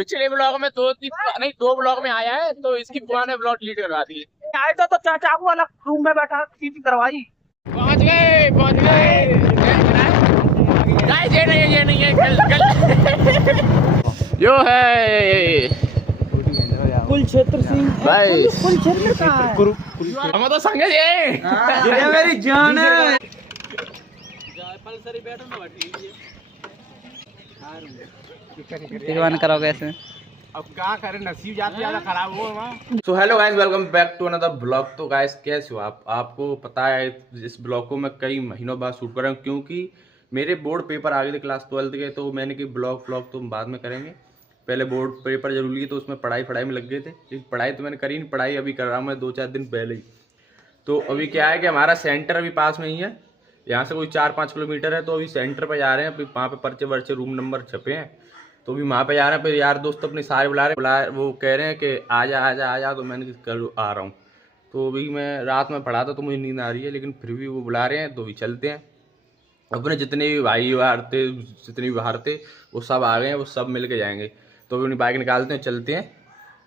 पिछले ब्लॉग में दो ब्लॉग में आया है तो इसकी बुआ ने ब्लॉग डिलीट करवा दी। आए तो चाकू वाला रूम में बैठा चीटिंग करवाई। पहुंच गए गाइस, ये नहीं है कल यो है कुल क्षेत्र सिंह भाई। कुल क्षेत्र कहाँ है? हम तो संगे ये मेरी जान है। करोगे ऐसे अब क्या करें, नसीब ज्यादा खराब हो वहाँ। So hello guys, welcome back to another blog. तो गाइस कैसे हो आप? आपको पता है इस ब्लॉग को मैं कई महीनों बाद शूट कर रहा हूँ क्योंकि मेरे बोर्ड पेपर आ गए थे क्लास 12 के। तो मैंने कि ब्लॉग तो बाद में करेंगे, पहले बोर्ड पेपर जरूरी है तो उसमें पढ़ाई में लग गए थे। लेकिन पढ़ाई तो मैंने करी नहीं, पढ़ाई अभी कर रहा हूँ मैं 2-4 दिन पहले ही। तो अभी क्या है कि हमारा सेंटर अभी पास में ही है, यहाँ से कोई 4-5 किलोमीटर है। तो अभी सेंटर पर जा रहे हैं, अभी वहाँ पे पर्चे रूम नंबर छपे हैं तो अभी वहाँ पे जा रहे हैं। फिर यार दोस्त अपने सारे बुला वो कह रहे हैं कि आजा। तो मैंने कल आ रहा हूँ। तो अभी मैं रात में पढ़ा था तो मुझे नींद आ रही है, लेकिन फिर भी वो बुला रहे हैं तो अभी चलते हैं। अपने जितने भी भाई बाहर थे, जितने भी बाहर थे वो सब आ गए हैं, वो सब मिल के जाएंगे। तो अभी अपनी बाइक निकालते हैं, चलते हैं।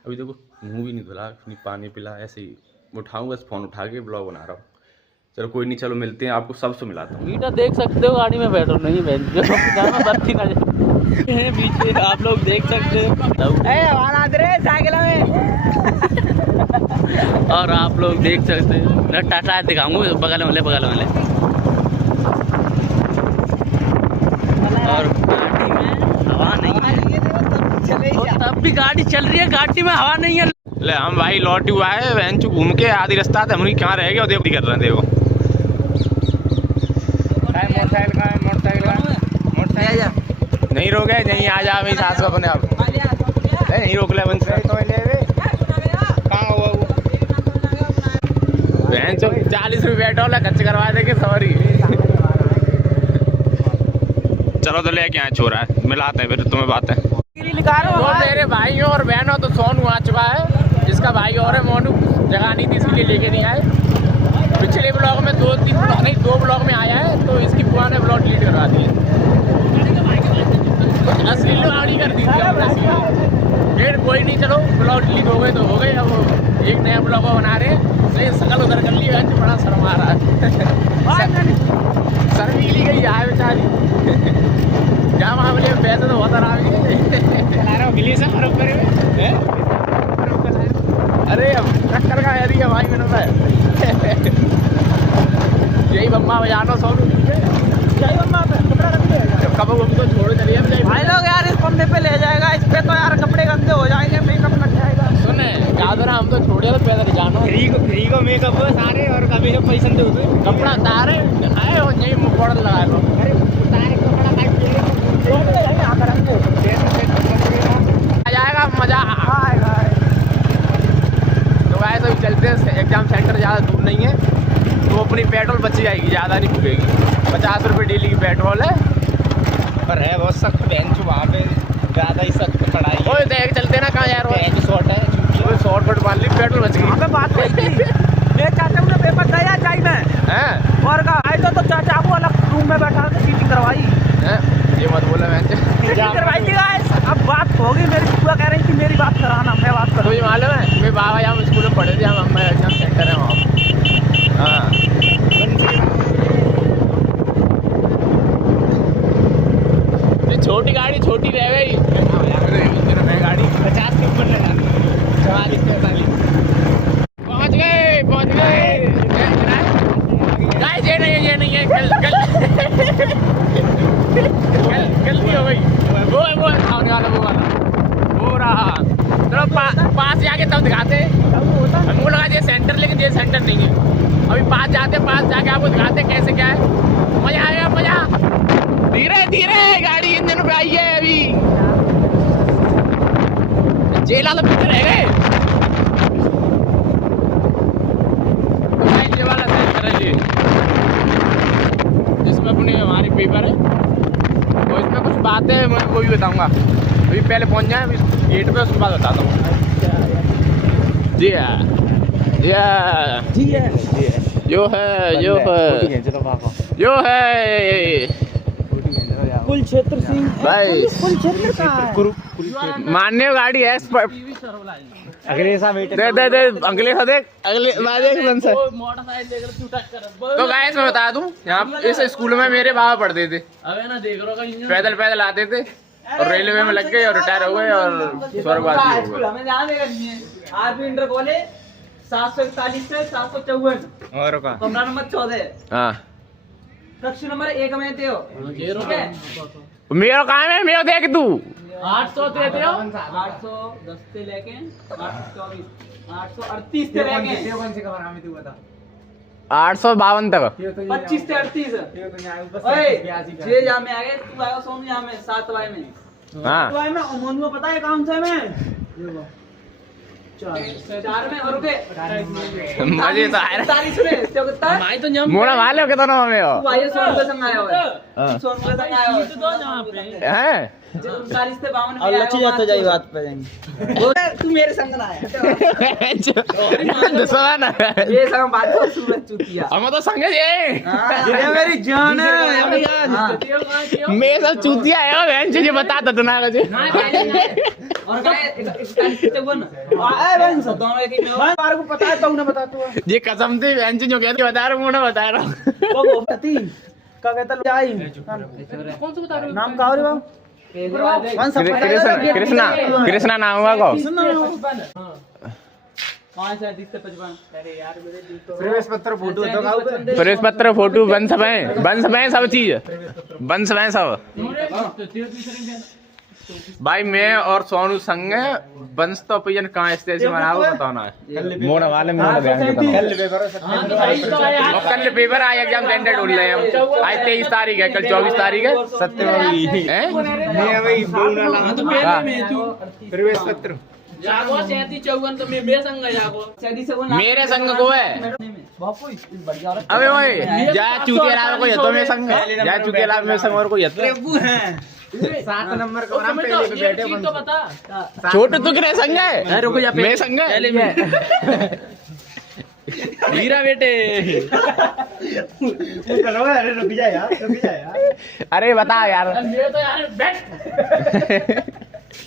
अभी देखो मुँह भी नहीं धुला, नहीं पानी पिला, ऐसे ही उठाऊँगा फ़ोन उठा के ब्लॉग बना रहा हूँ। चलो कोई नहीं, चलो मिलते हैं, आपको सबसे मिलाता हूँ। मीटर देख सकते हो, गाड़ी में बैठो नहीं बत्ती ना पीछे आप लोग देख सकते हो साइकिल में। और आप लोग देख सकते हो, टाटा दिखाऊंगा बगल वाले और गाड़ी में हवा नहीं है। तो तब भी गाड़ी चल रही है, गाड़ी में हवा नहीं है। ले हम भाई लौट हुआ है वैन चु घूम के आधी रास्ता थे, हम कहाँ रह गए और देखो कर रहे हैं। देखो मोटरसाइकिल नहीं रोके, नहीं आ जा मेरी सास को अपने आप नहीं रोक ले बंद कहाँ हुआ वो वैन चो 40 रुपये बैठो ला खर्च करवा देंगे सवारी। चलो तो लेके यहाँ छोरा है, मिलाते हैं फिर तुम्हें बात है। तो मेरे भाई और बहनों तो सोनू आ चुका है, जिसका भाई और है मोनू जगह नहीं थी इसलिए लेके नहीं आए। पिछले ब्लॉग में दो ब्लॉग में आया है तो इसकी बुआ ने ब्लॉग डिलीट करवा दी। असली गाड़ी कर दी फिर कोई नहीं, चलो ब्लॉग डिलीट हो गए तो हो गए। अब एक नया ब्लॉग बना रहे हैं, सही शकल उधर कर ली है, बड़ा शर्म आ रहा है। शर्मीली गई है बेचारी, क्या मामले में पैसे तो बहुत आराम अरे अब टक्कर का एरिया भाई मैंने है यही बम्मा बजानो सोनू यही बम्मा कपड़े तो छोड़ चलिए भाई लोग यार इस पंपे पे ले जाएगा, इस पे तो यार कपड़े गंदे हो जाएंगे, मेकअप लग जाएगा। सुने याद रहा हम तो छोड़े तो पैदल जानो फ्री को मेकअप सारे और कभी जो पैसे दे कपड़ा तारे आए और यही मुखौड़ लगा लो। आ जाएगा, मजा आएगा। तो वैसे तो चलते हैं, एग्जाम सेंटर ज़्यादा दूर नहीं है तो अपनी पेट्रोल बच जाएगी, ज़्यादा नहीं फूकेगी। 50 रुपये डेली की पेट्रोल है, पर है बहुत सख्त बेंच वहाँ पे, ज़्यादा ही सख्त पढ़ाई। ओए देख चलते ना कहाँ यार बेंच शॉर्ट है, शॉर्ट कट मान ली पेट्रोल बच गई। बात मेरे चाचा ने पेपर दिया चाय में और आए तो चाचा को अलग रूम में बैठा चीटिंग करवाई है। ये मत बोला मैं करवाई थी गाइस। अब बात होगी, मेरी बुआ कह रही थी मेरी बात कराना, मैं बात करूँ। मुझे मालूम है मेरे बाबा यहाँ स्कूल में पढ़े थे, हम अम्मा एग्जाम सेंटर है वहाँ। हाँ छोटी गाड़ी छोटी रह गई, गाड़ी 50 के ऊपर रह 44-45। पहुँच गए गाइस, ये नहीं है गलती हो गई। वो आने वाला वो रहा। चलो पास जाके तब दिखाते। हमको लगा ये सेंटर, लेकिन ये सेंटर नहीं है। अभी पास जाके आपको दिखाते कैसे क्या है। मजा आएगा, मजा। धीरे गाड़ी इंजन पे आई है अभी। जेला तो पीछे रह गए। ये वाला सेंटर है ये, जिसमें अपने हमारी पेपर है तो इसमें कुछ बातें मैं वो भी बताऊंगा। अभी पहले पहुंच जाए गेट पे, उसके बाद बताता हूँ। जी जो है कुल क्षेत्र सिंह भाई कुल क्षेत्र का मान्य गाड़ी है अगले बेटे दे दे दे अगले सा देख अगले देख बंस है। मोटरसाइकिल लेकर टूटा कर तो गाइस मैं बता दूं यहाँ इस स्कूल में मेरे बाबा पढ़ते थे, अबे ना देख लो कहीं पैदल पैदल आते थे और रेलवे में लग गए और रिटायर हो गए और स्वर्गवासी हो गए। हमें ध्यान देगा नहीं है। आरपी इंटर कॉलेज 741 से 754 और का कमरा नंबर 14 हां कक्ष नंबर 1 में थे हो। ठीक है मेरा काम है मेरा देख तू 800 दे दो 810 से लेके 824 838 से लेके कौन से कमरा में तू बता 852 तक 25 से 38 ओए जे जा में आ गए तू आयो सोनू यहां में 7 वाई में हाँ 7 वाई में अमन को पता है कौन सा में 4 में और रुके मजे तो आ रहा 45 में तो कितना माई तो जम मोड़ा मार लो कितना में हो तू आयो सोनू के संग आया हो हाँ। सोनू के संग आया हो तो यहां पे हैं 39 से 52 में और लच्छी जाता जाई बात पे जाएंगे तू मेरे संग ना आया दुश्मन ये संग बात कर सूरज चूतिया हम तो संग ये ये मेरी जान है यार मैं सब चूतिया है बहन जी बता दो ना मुझे और क्या 41 ए बहन सब दोनों एक ही में मैं बार को पता है तो उन्हें बता तू ये कसम से बहन जी जो कहते बता रहा हूँ मुझे बता रहा हूँ वो पति का कहता लो आई कौन सा बता रहे हो नाम का और कौन सा कृष्णा कृष्णा नाम हुआ को 5:55 अरे यार मेरे दिल तो प्रवेश पत्र फोटो तो गाओ प्रवेश पत्र फोटो बन सब सब चीज बन सब भाई मैं और सोनू संग बंस तो अपन कहाँ स्टेज मनाओ बताना है मोड़ वाले में कल पेपर आए एग्जाम सेंटर ढूंढ रहे हैं हम आज 23 तारीख है कल 24 तारीख है प्रवेश पत्र जागो 37 तो मैं संग जागो मेरे संग को है बापू बढ़िया अबे ओए जा चूतिया लाभ को तो मेरे संग जा चूतिया लाभ मेरे संग और कोई है 7 नंबर कमरा में पहले पे बैठे तो बता छोटे तू किरे संग है रुको जा मैं संग है पहले मैं हीरा बेटे अरे रुक जा यार अरे बता यार मैं तो यार बैठ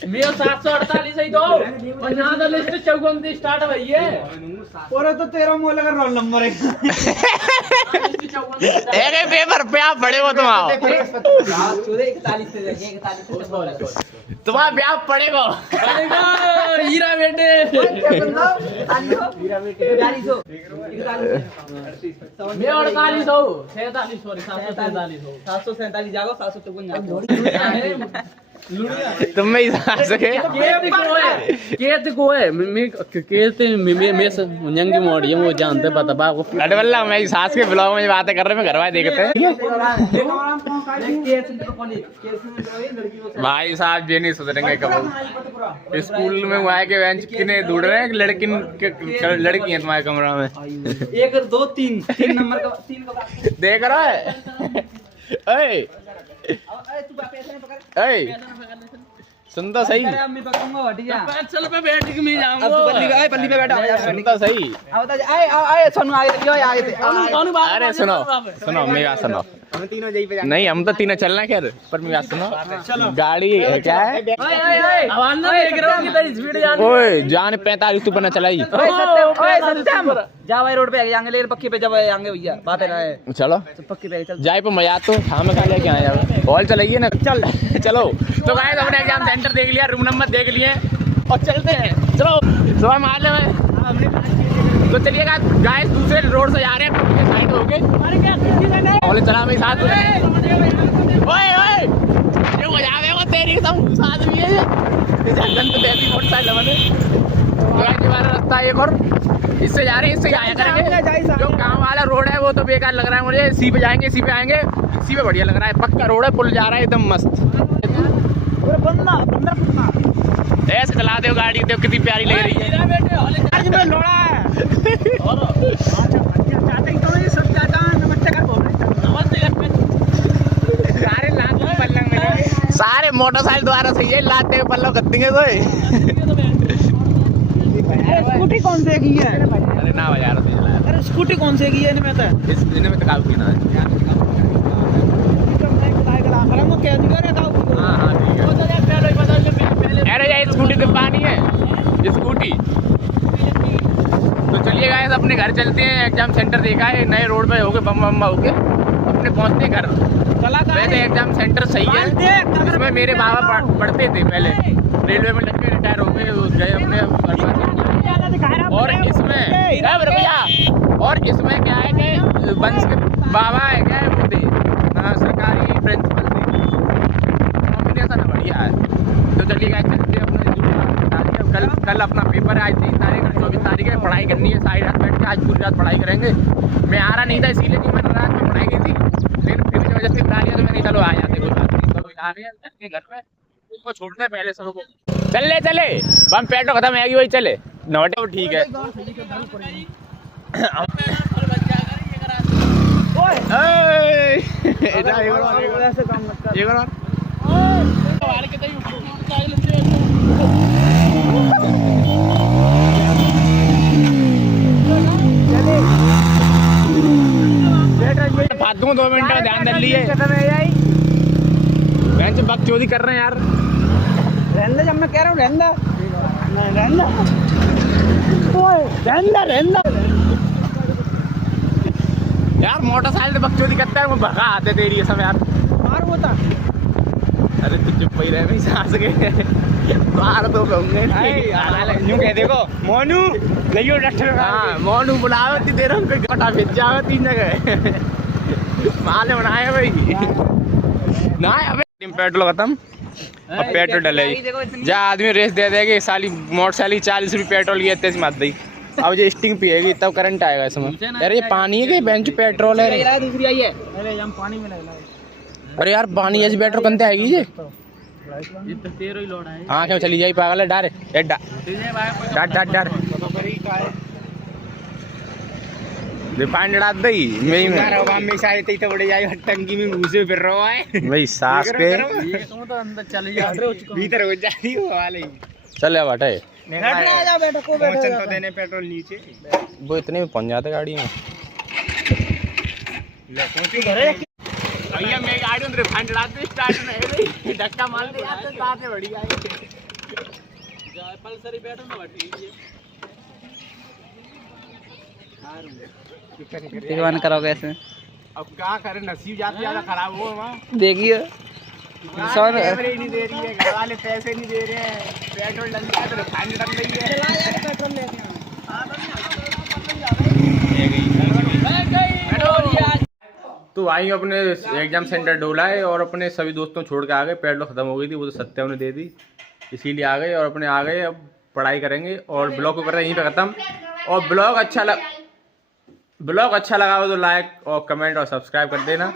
मैं 748 ही दो और यहां तो लिस्ट 54 स्टार्ट हुई है और तो तेरा मुंह लगा रोल नंबर है एक पेपर पे आप बड़े हो तुम आओ 41 से लेके 41 से तुम्हारा ब्याह पड़ेगा हीरा बेटे मैं 48 हूं 47 सॉरी 747 जागो 753 तुम में हिसाब से केत को है मैं केते मैं उन्यंगी मोड़ी है वो जानते पता बा को अरे वल्ला मैं सास के ब्लॉग में बातें कर रहे मैं घर वाले देखते हैं भाई साहब ये नहीं सुधरेंगे कब स्कूल में वो आए के बेंच किने ढूंढ रहे हैं लड़की है तुम्हारे कमरा में 1 2 3 नंबर का 3 का देख रहा है ओए ओए सुन तो सही मैं पकड़ूंगा हटिया चल पे बैठ के मैं अब जाऊंगा पल्ली पे बैठा सुन तो सही आए सोनू आए थे आए थे कौन बात अरे सुनो सुनो मेरी बात सुनो हम तीनों जई पे नहीं हम तो तीनों चलना है खैर पर मेरी बात सुनो गाड़ी है क्या है आवाज ना देख रहे हो कितना स्पीड जा ओए जान 45 तू बना चलाई ओए सत्यम जा भाई रोड पे आगे ले पक्की पे जब आएंगे भैया बात है ना चलो पक्की पे चल जाए पर मजा तो हमें कहा लेके आया हॉल चलाइए ना चल चलो तो गाइस हमने एग्जाम सेंटर देख लिया रूम नंबर देख लिए और चलते हैं चलो सुबह मार ले भाई तो चलिए गाइस दूसरे रोड से जा रहे हैं साइड हो गए और चला भाई साथ ओए ओए ये मजा आवेगा तेरी सब साथ भी है जंगल पे देसी मोटरसाइकिल बने गाड़ी वाला रास्ता एक और इससे जा रहे हैं इससे आया करेंगे जो गांव वाला रोड है वो तो बेकार लग रहा है मुझे इसी पे जाएंगे इसी पे आएंगे इसी पे बढ़िया लग रहा है पक्का रोड है पुल जा रहा है एकदम मस्त ऐसे चला दो गाड़ी देखो कितनी प्यारी लग रही है सारे मोटरसाइकिल द्वारा सही है लाते पल्लो कत्तेंगे तो स्कूटी कौन से की है अरे ना बजा रहा अरे स्कूटी कौन से की है इनमें तो इस दिन में तो काफी ना वो कह दिया रे काऊ हाँ हाँ ठीक है। वो तो यार पहले ही बता दे पहले अरे यार स्कूटी तो पानी है, स्कूटी। तो चलिए गाइस अपने घर चलते हैं। एग्जाम सेंटर देखा है, नए रोड पे हो गए, बम बम हो गए, अपने पहुँचते हैं घर। चला वैसे एग्जाम सेंटर सही है, इसमें मेरे बाबा पढ़ते थे पहले, रेलवे में लग के रिटायर हो गए, गए अपने। और इसमें भैया, और इसमें क्या है कि वंश के बाबा है, क्या है वो थे सरकारी प्रिंसिपल थे, कॉम्बिनेशन बढ़िया है। तो चलिए गाइस चलते हैं अपने कल अपना पेपर है, आज 3 तारीख और 24 तारीख है, पढ़ाई करनी है। सारी रात बैठ के आज पूरी रात पढ़ाई करेंगे। मैं आ रहा नहीं था इसीलिए, नहीं मैंने रात में पढ़ाई की थी, लेकिन फिर जबरदस्ती बुला लिया तो मैंने चलो आ जाते, कोई बात नहीं। चलो आ रहे हैं घर में, उसको छोड़ते हैं पहले सबको। चले बम पेट्रोल खत्म है वही चले नोटे। ठीक है फातू 2 मिनट का ध्यान दे लिए। बेंच बकचोदी कर रहे हैं यार। रहने जब मैं कह रहा हूँ रहना नहीं रहना यार मोटरसाइकिल से बकचोदी करता है, वो भगा आते तेरी सब यार। मार होता अरे तू चुप ही रहे भाई, सांस के मार दो कहूंगे। यूं कह देखो मोनू नहीं डॉक्टर। हाँ मोनू बुलाओ ती देर हमको घटा भेज जाओ 3 जगह माले बनाए भाई ना। अबे पेट्रोल खत्म, अब पेट्रोल डले जा आदमी रेस दे देगी साली मोटरसाइकिल 40 रुपये पेट्रोल की इतनी मत दी। अब जो स्टिंग पिएगी तब करंट आएगा इसमें। यार ये पानी है कि बेंच पेट्रोल है? दूसरी आई है अरे हम पानी में लगा। अरे यार पानी जैसी पेट्रोल कंते आएगी ये तो तेरो ही लोड़ा है। हाँ क्यों चली जाई पागल है। डारे डार रिफाइंड डाल दई मैं में शायद तो बड़े जाए टंकी में घुसे फिर रहा है भाई सास पे ये तुम तो अंदर चले जा रहे हो भीतर हो जाती हो वाले चल अब हटे। बैठना आ जा बेटा को बैठो तो देने पेट्रोल नीचे वो इतने में पहुंच जाते गाड़ी में। भैया मैं गाड़ी में रिफाइंड डालते स्टार्ट नहीं धक्का मार दे यार, साथ में बढ़िया है। पल्सर ही बैठो ना बैठी दीवान करोगे ऐसे। अब क्या करें, नसीब ज्यादा खराब हो वहाँ। देखिए कैमरे नहीं दे रही है, घर वाले पैसे नहीं दे रहे हैं, पेट्रोल डल रहा है तो रिफाइंड डल रही है। तो भाई अपने एग्जाम सेंटर डोला है और अपने सभी दोस्तों छोड़ के आ गए। पेट्रोल खत्म हो गई थी, वो तो सत्या ने दे दी, इसीलिए आ गए और अपने आ गए। अब पढ़ाई करेंगे और ब्लॉग को करते हैं यहीं पे खत्म। और ब्लॉग अच्छा लगा हो तो लाइक और कमेंट और सब्सक्राइब कर देना।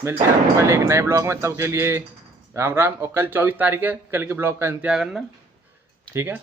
मिलते हैं आपको कल एक नए ब्लॉग में, तब के लिए राम राम। और कल 24 तारीख है, कल के ब्लॉग का इंतजार करना, ठीक है।